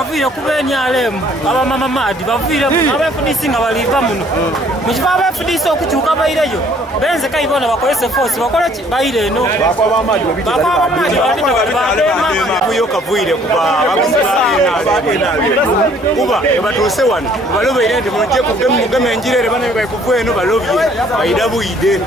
kavire kubenya alemu aba mama madi bavire aba FDC nga baliva muno mukiva aba FDC okukyuka bayireyo benze kayibona bakolese force bakole bayire no bakwa madi babite kuyo kavire kuba kuba ebatuse wano balobe irende muje kugeme njirere bana bayikuvwe no balobye bayidabuyide